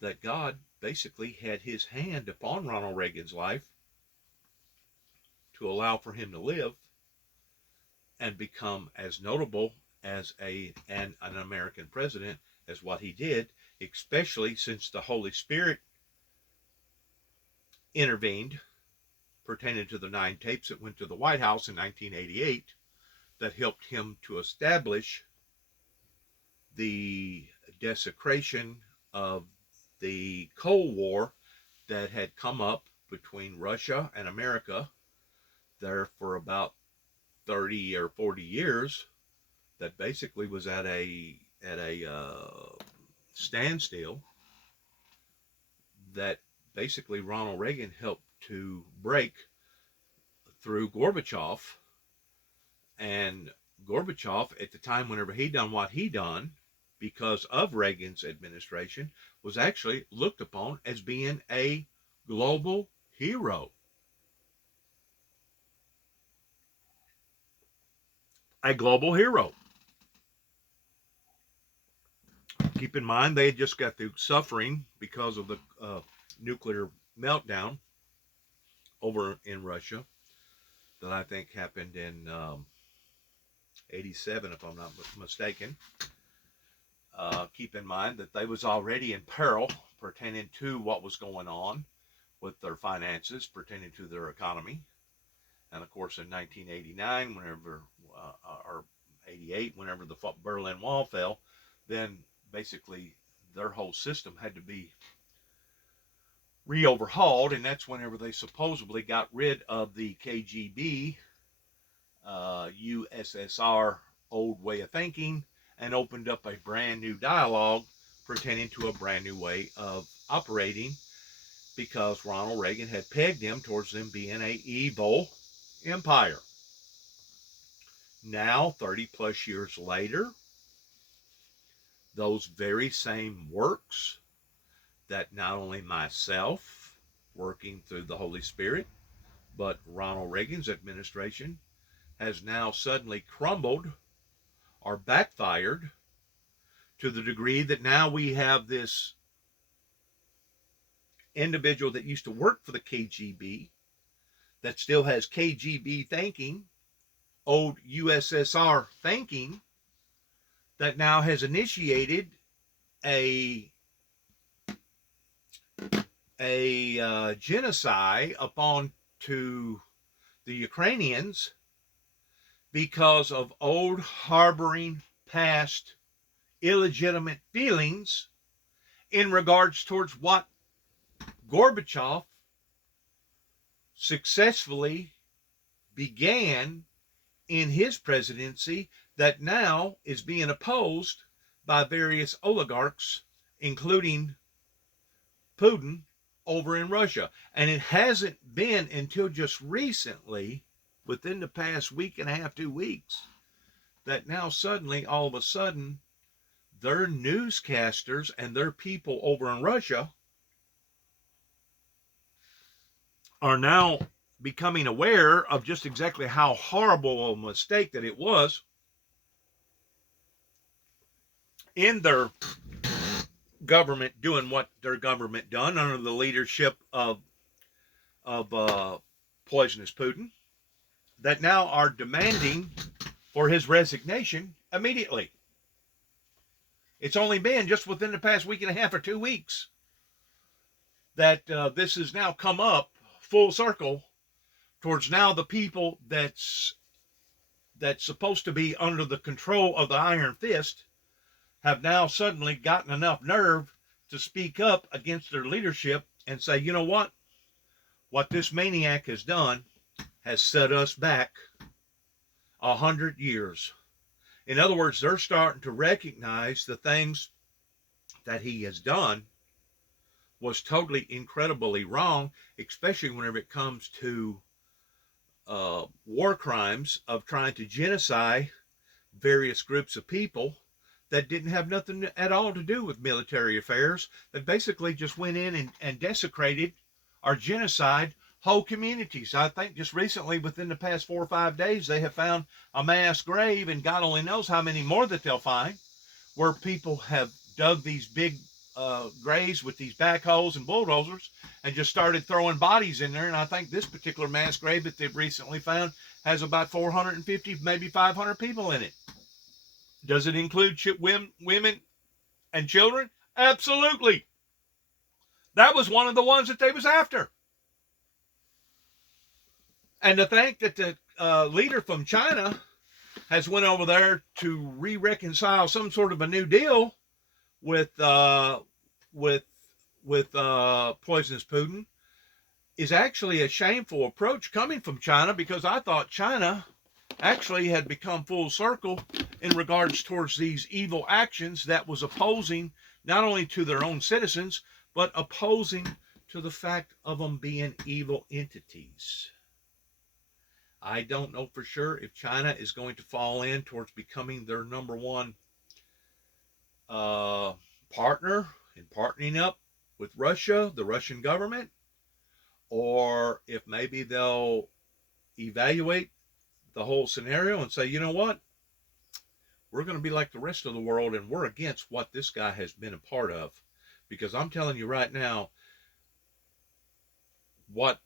that God basically had his hand upon Ronald Reagan's life to allow for him to live and become as notable as an American president as what he did, especially since the Holy Spirit intervened pertaining to the 9 tapes that went to the White House in 1988 that helped him to establish the desecration of the Cold War that had come up between Russia and America there for about 30 or 40 years, that basically was at a standstill, that basically Ronald Reagan helped to break through Gorbachev. And Gorbachev, at the time whenever he done what he done, because of Reagan's administration, was actually looked upon as being a global hero. A global hero. Keep in mind, they just got through suffering because of the nuclear meltdown over in Russia that I think happened in 87, if I'm not mistaken. Keep in mind that they was already in peril pertaining to what was going on with their finances, pertaining to their economy. And of course, in 1989, whenever, or 88, whenever the Berlin Wall fell, then basically their whole system had to be re-overhauled, and that's whenever they supposedly got rid of the KGB, USSR old way of thinking, and opened up a brand new dialogue pertaining to a brand new way of operating, because Ronald Reagan had pegged them towards them being a evil empire. Now, 30 plus years later, those very same works that not only myself, working through the Holy Spirit, but Ronald Reagan's administration has now suddenly crumbled or backfired to the degree that now we have this individual that used to work for the KGB that still has KGB thinking, old USSR thinking, that now has initiated a genocide upon to the Ukrainians because of old harboring past illegitimate feelings in regards towards what Gorbachev successfully began in his presidency, that now is being opposed by various oligarchs, including Putin over in Russia. And it hasn't been until just recently, within the past week and a half, 2 weeks, that now suddenly, all of a sudden, their newscasters and their people over in Russia are now becoming aware of just exactly how horrible a mistake that it was in their government doing what their government done under the leadership of poisonous Putin, that now are demanding for his resignation immediately. It's only been just within the past week and a half or 2 weeks that this has now come up full circle towards now the people that's supposed to be under the control of the iron fist have now suddenly gotten enough nerve to speak up against their leadership and say, you know what this maniac has done has set us back 100 years. In other words, they're starting to recognize the things that he has done was totally incredibly wrong, especially whenever it comes to war crimes of trying to genocide various groups of people that didn't have nothing at all to do with military affairs, that basically just went in and desecrated or genocide whole communities. I think just recently, within the past 4 or 5 days, they have found a mass grave, and God only knows how many more that they'll find, where people have dug these big graves with these backhoes and bulldozers and just started throwing bodies in there. And I think this particular mass grave that they've recently found has about 450, maybe 500 people in it. Does it include women and children? Absolutely. That was one of the ones that they was after. And to think that the leader from China has went over there to re-reconcile some sort of a new deal with poisonous Putin is actually a shameful approach coming from China, because I thought China actually had become full circle in regards towards these evil actions that was opposing not only to their own citizens, but opposing to the fact of them being evil entities. I don't know for sure if China is going to fall in towards becoming their number one partner in partnering up with Russia, the Russian government, or if maybe they'll evaluate the whole scenario and say, you know what, we're going to be like the rest of the world and we're against what this guy has been a part of. Because I'm telling you right now, what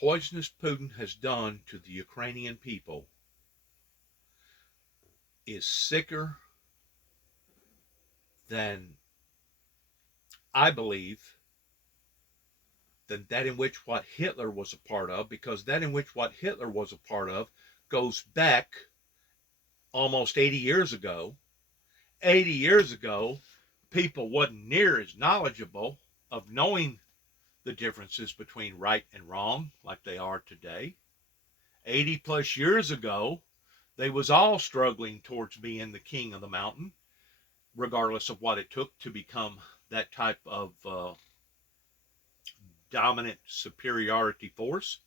poisonous Putin has done to the Ukrainian people is sicker than, I believe, than that in which what Hitler was a part of, because that in which what Hitler was a part of goes back almost 80 years ago. 80 years ago, people wasn't near as knowledgeable of knowing the differences between right and wrong like they are today. 80 plus years ago, they was all struggling towards being the king of the mountain, regardless of what it took to become that type of dominant superiority force.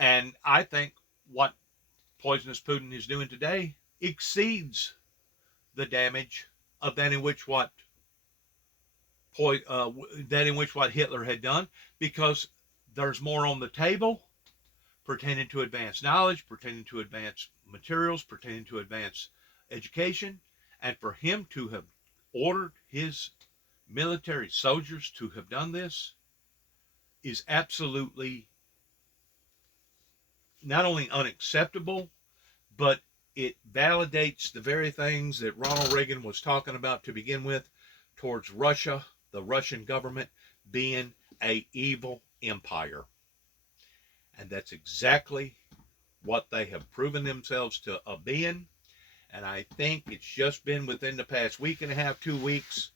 And I think what poisonous Putin is doing today exceeds the damage of that in which what Hitler had done, because there's more on the table pertaining to advanced knowledge, pertaining to advanced materials, pertaining to advanced education, and for him to have ordered his military soldiers to have done this is absolutely not only unacceptable, but it validates the very things that Ronald Reagan was talking about to begin with towards Russia, the Russian government being an evil empire. And that's exactly what they have proven themselves to being. And I think it's just been within the past week and a half, 2 weeks,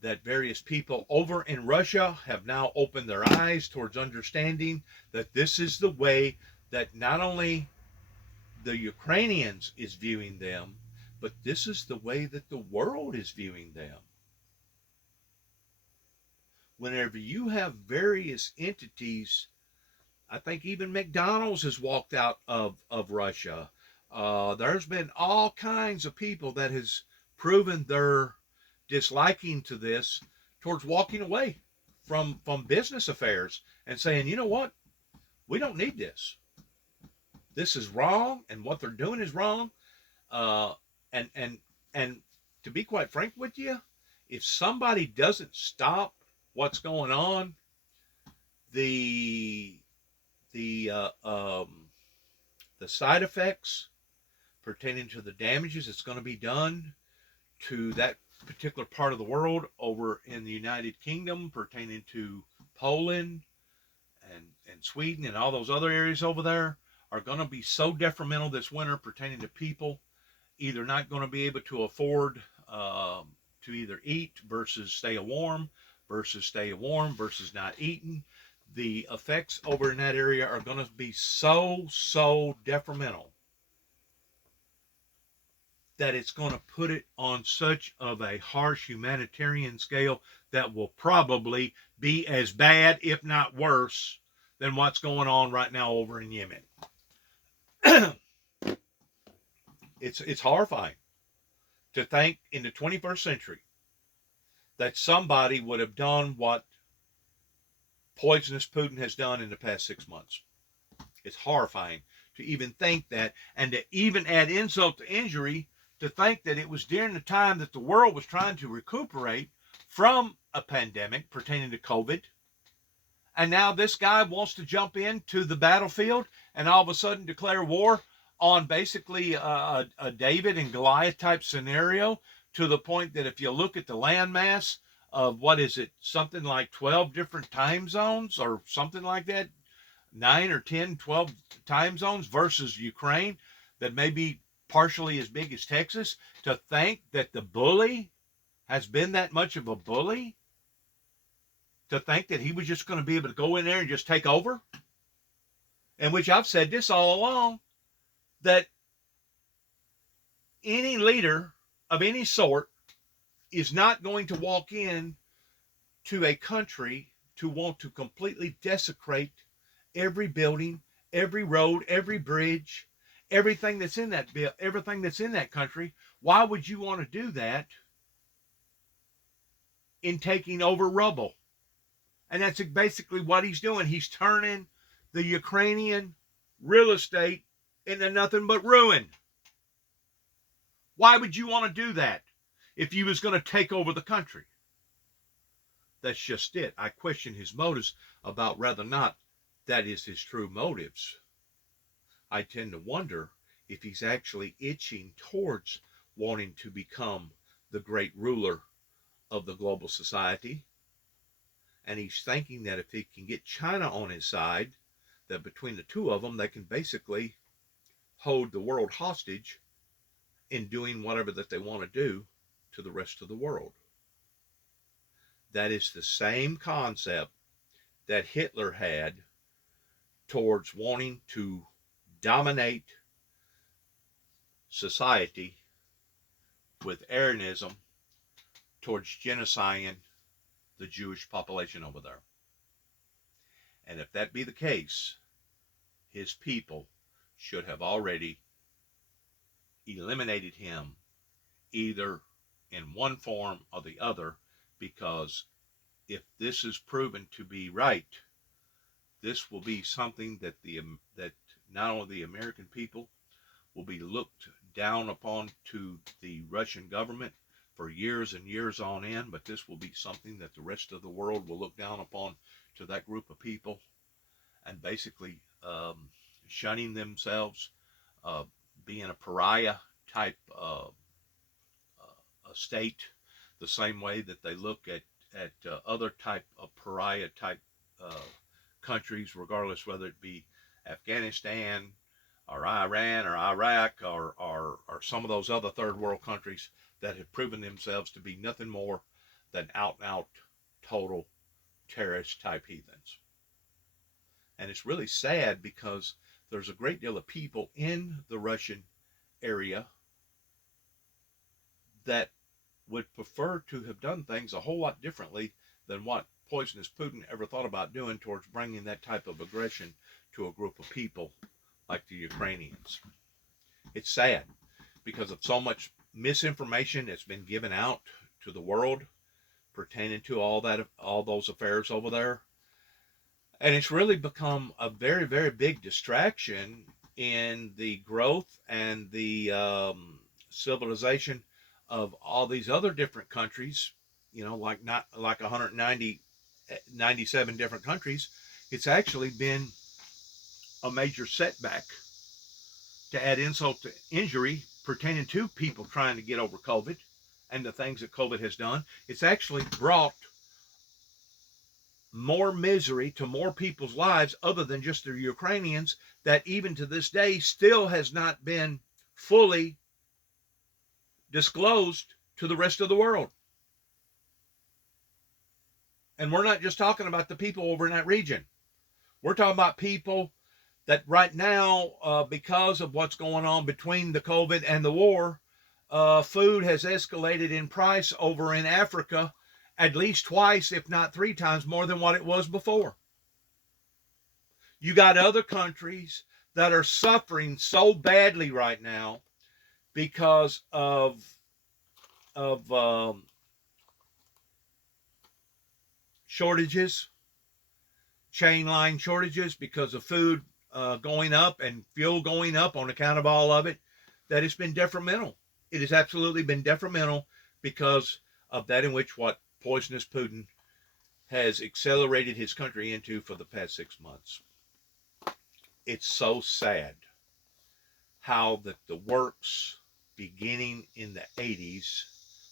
that various people over in Russia have now opened their eyes towards understanding that this is the way that not only the Ukrainians is viewing them, but this is the way that the world is viewing them. Whenever you have various entities, I think even McDonald's has walked out of Russia. There's been all kinds of people that has proven their disliking to this towards walking away from business affairs and saying, you know what, we don't need this. This is wrong, and what they're doing is wrong. And to be quite frank with you, if somebody doesn't stop what's going on, the side effects pertaining to the damages that's going to be done to that particular part of the world over in the United Kingdom, pertaining to Poland and Sweden and all those other areas over there, are going to be so detrimental this winter, pertaining to people either not going to be able to afford to either eat versus stay warm versus not eating. The effects over in that area are going to be so detrimental that it's going to put it on such of a harsh humanitarian scale that will probably be as bad, if not worse, than what's going on right now over in Yemen. It's horrifying to think in the 21st century that somebody would have done what poisonous Putin has done in the past 6 months. It's horrifying to even think that, and to even add insult to injury, to think that it was during the time that the world was trying to recuperate from a pandemic pertaining to COVID, and now this guy wants to jump into the battlefield and all of a sudden declare war on basically a David and Goliath type scenario, to the point that if you look at the landmass of, what is it, something like 12 different time zones or something like that, 9 or 10, 12 time zones versus Ukraine that may be partially as big as Texas, to think that the bully has been that much of a bully, to think that he was just going to be able to go in there and just take over, in which I've said this all along, that any leader of any sort is not going to walk in to a country to want to completely desecrate every building, every road, every bridge, everything that's in that country. Why would you want to do that in taking over rubble And that's basically what he's doing. He's turning the Ukrainian real estate into nothing but ruin. Why would you want to do that if you was going to take over the country? That's just it. I question his motives about whether or not that is his true motives. I tend to wonder if he's actually itching towards wanting to become the great ruler of the global society. And he's thinking that if he can get China on his side, that between the two of them, they can basically hold the world hostage in doing whatever that they want to do to the rest of the world. That is the same concept that Hitler had towards wanting to dominate society with Aryanism towards genociding the Jewish population over there. And if that be the case, his people should have already eliminated him either in one form or the other, because if this is proven to be right, this will be something that that not only the American people will be looked down upon to the Russian government for years and years on end, but this will be something that the rest of the world will look down upon to that group of people, and basically shunning themselves, being a pariah type a state, the same way that they look at other type of pariah type countries, regardless whether it be Afghanistan or Iran or Iraq or some of those other third world countries that have proven themselves to be nothing more than out and out total terrorist type heathens. And it's really sad because there's a great deal of people in the Russian area that would prefer to have done things a whole lot differently than what poisonous Putin ever thought about doing towards bringing that type of aggression to a group of people like the Ukrainians. It's sad because of so much misinformation that's been given out to the world pertaining to all those affairs over there. And it's really become a very, very big distraction in the growth and the civilization of all these other different countries, like 197 different countries. It's actually been a major setback, to add insult to injury, pertaining to people trying to get over COVID and the things that COVID has done. It's actually brought more misery to more people's lives other than just the Ukrainians, that even to this day still has not been fully disclosed to the rest of the world. And we're not just talking about the people over in that region. We're talking about people that right now, because of what's going on between the COVID and the war, food has escalated in price over in Africa at least twice, if not 3 times more than what it was before. You got other countries that are suffering so badly right now because of shortages, chain line shortages, because of food going up and fuel going up on account of all of it, that it's been detrimental. It has absolutely been detrimental because of that in which what poisonous Putin has accelerated his country into for the past 6 months. It's so sad how that the works beginning in the 80s,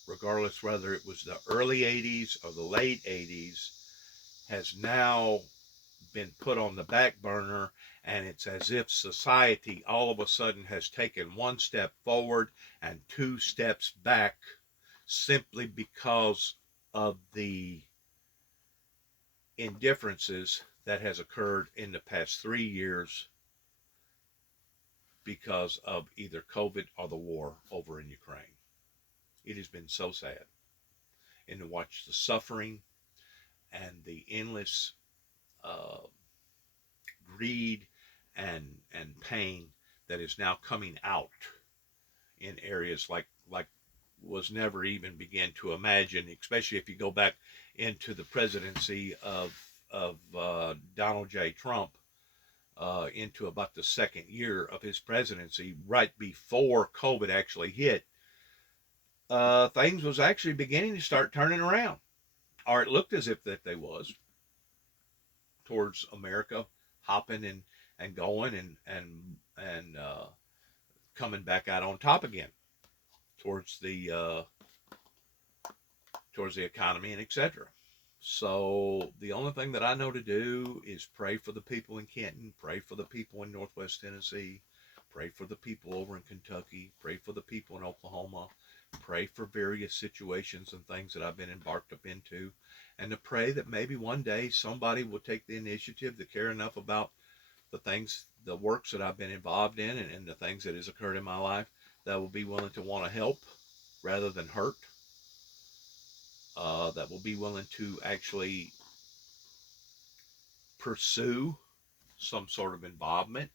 regardless whether it was the early 80s or the late 80s, has now been put on the back burner, and it's as if society all of a sudden has taken 1 step forward and 2 steps back, simply because of the indifferences that has occurred in the past 3 years because of either COVID or the war over in Ukraine. It has been so sad. And to watch the suffering and the endless greed and pain that is now coming out in areas like was never even began to imagine, especially if you go back into the presidency of Donald J. Trump into about the second year of his presidency, right before COVID actually hit, things was actually beginning to start turning around, or it looked as if that they was, towards America hopping and going and coming back out on top again towards the economy and etc. So the only thing that I know to do is pray for the people in Kenton, pray for the people in Northwest Tennessee, pray for the people over in Kentucky, pray for the people in Oklahoma, pray for various situations and things that I've been embarked up into, and to pray that maybe one day somebody will take the initiative to care enough about the things, the works that I've been involved in, and the things that has occurred in my life, that will be willing to want to help rather than hurt. That will be willing to actually pursue some sort of involvement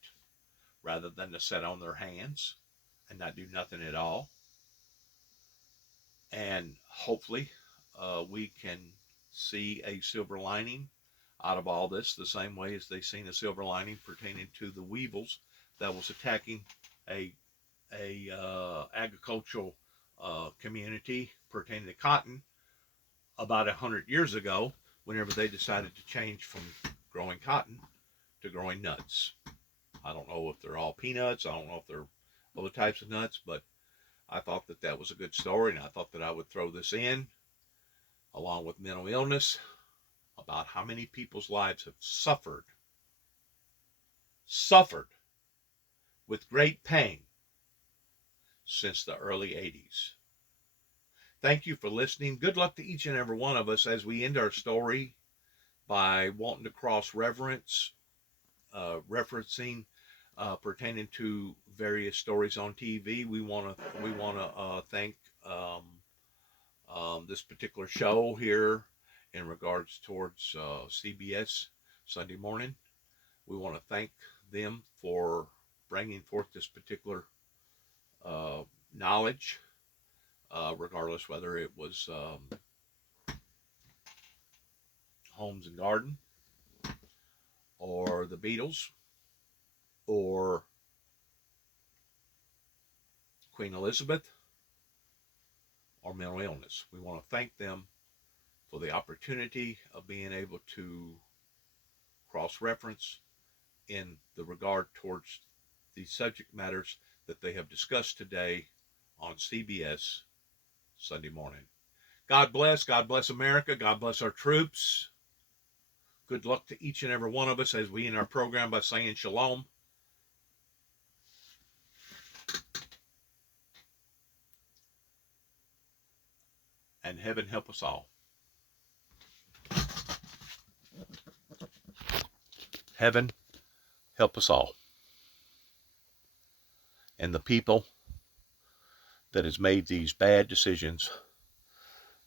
rather than to sit on their hands and not do nothing at all. And hopefully we can see a silver lining out of all this, the same way as they seen a silver lining pertaining to the weevils that was attacking a agricultural community pertaining to cotton about 100 years ago, whenever they decided to change from growing cotton to growing nuts. I don't know if they're all peanuts, I don't know if they're other types of nuts, but I thought that that was a good story, and I thought that I would throw this in along with mental illness, about how many people's lives have suffered with great pain since the early 80s. Thank you for listening. Good luck to each and every one of us as we end our story by wanting to cross-reference, referencing pertaining to various stories on TV. We want to thank this particular show here in regards towards CBS Sunday Morning. We want to thank them for bringing forth this particular knowledge, regardless whether it was Homes and Garden, or the Beatles, or Queen Elizabeth, or mental illness. We want to thank them for the opportunity of being able to cross-reference in the regard towards the subject matters that they have discussed today on CBS Sunday Morning. God bless America, God bless our troops. Good luck to each and every one of us as we end our program by saying shalom. And heaven help us all. Heaven help us all. And the people that has made these bad decisions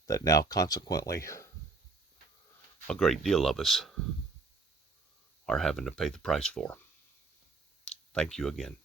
that now consequently a great deal of us are having to pay the price for. Thank you again.